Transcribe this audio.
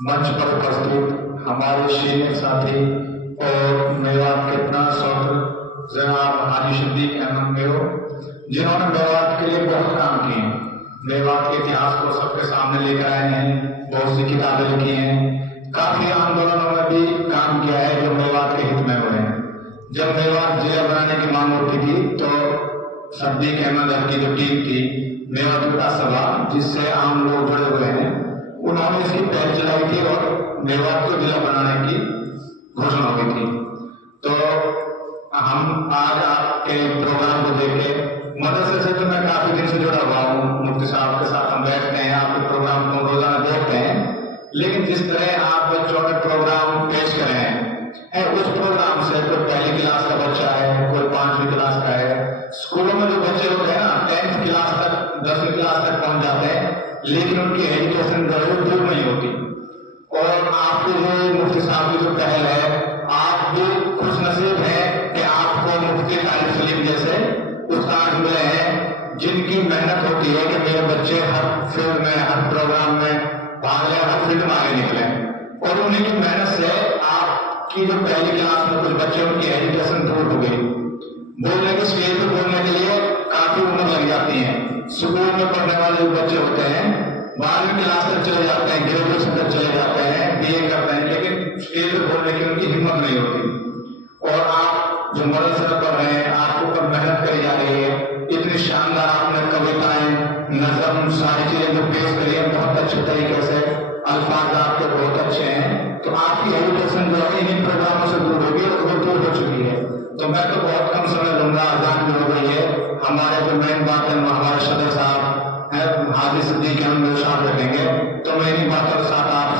मंच पर उपस्थित हमारे सीनियर साथी और मेवात के प्रांशुपाल जनाब हाजी सिद्दीक अहमद मेयो, जिन्होंने मेवात के लिए बहुत काम किए, मेवात के इतिहास को सबके सामने लेकर आए हैं, बहुत सी किताबें लिखी हैं, काफी आंदोलनों में भी काम किया है जो मेवात के हित में हुए हैं। जब मेवात जिला बनाने की मांग उठी थी तो सिद्दीक अहमद की जो टीम थी मेवात विकास सभा, जिससे आम लोग जुड़े हुए हैं, उन्होंने इसकी पहल चलाई थी और मेवात को जिला बनाने की घोषणा हुई थी। तो हम आज आपके प्रोग्राम को देखे मदरसे से तो मैं काफी दिन से जुड़ा हुआ हूँ, मुफ्ती साहब के साथ हम बैठते हैं, आपके प्रोग्राम को रोजाना देखते हैं, लेकिन जिस तरह आप बच्चों ने प्रोग्राम पेश करे हैं उस प्रोग्राम से कोई पहली क्लास का बच्चा है, कोई 5वीं क्लास का है, स्कूलों में जो बच्चे होते हैं ना 10th क्लास तक 10वीं क्लास तक पहुंच जाते हैं, लेकिन उनकी एजुकेशन जरूर दूर नहीं होती। और आपकी जो मुफ्ती साहब की जो पहल है, आप भी खुश नसीब हैं कि आपको मुफ्ती तारिक सलीम जैसे उस्ताद मिले हैं, जिनकी मेहनत होती है कि मेरे बच्चे हर फील्ड में, हर प्रोग्राम में भाग लें, हर फील्ड में आगे निकले। और उन्हीं की मेहनत से आपकी जो पहली क्लास में कुछ बच्चे, उनकी एजुकेशन दूर हो गई, बोलने की स्टेज पर बोलने के लिए काफी उम्र लग जाती है। स्कूल में पढ़ने वाले जो बच्चे होते हैं 12वीं क्लास तक चले जाते हैं, ग्रेजुएशन तक चले जाते हैं, बीए करते हैं, लेकिन स्टेज पर बोलने की उनकी हिम्मत नहीं होती। और आप जो मदरसे में पढ़ रहे हैं, आपके ऊपर मेहनत करी जा रही है, इतनी शानदार आपने कविताएं, नज़म, सारी चीजें जो पेश करी है बहुत अच्छे तरीके से, अल्फाज आपके बहुत अच्छे हैं। तो आपकी एजुकेशन जो है इन्हीं प्रोग्रामों से दूर होगी और वो दूर हो चुकी है। तो मैं तो बहुत कम समय लूंगा, आजान भी हो गई है। हमारे जो मेन बात है हमारे सदर साहब हैं हाजी सिद्दीक अहमद साहब बैठेंगे, तो मैं इन्हीं बातों के साथ आप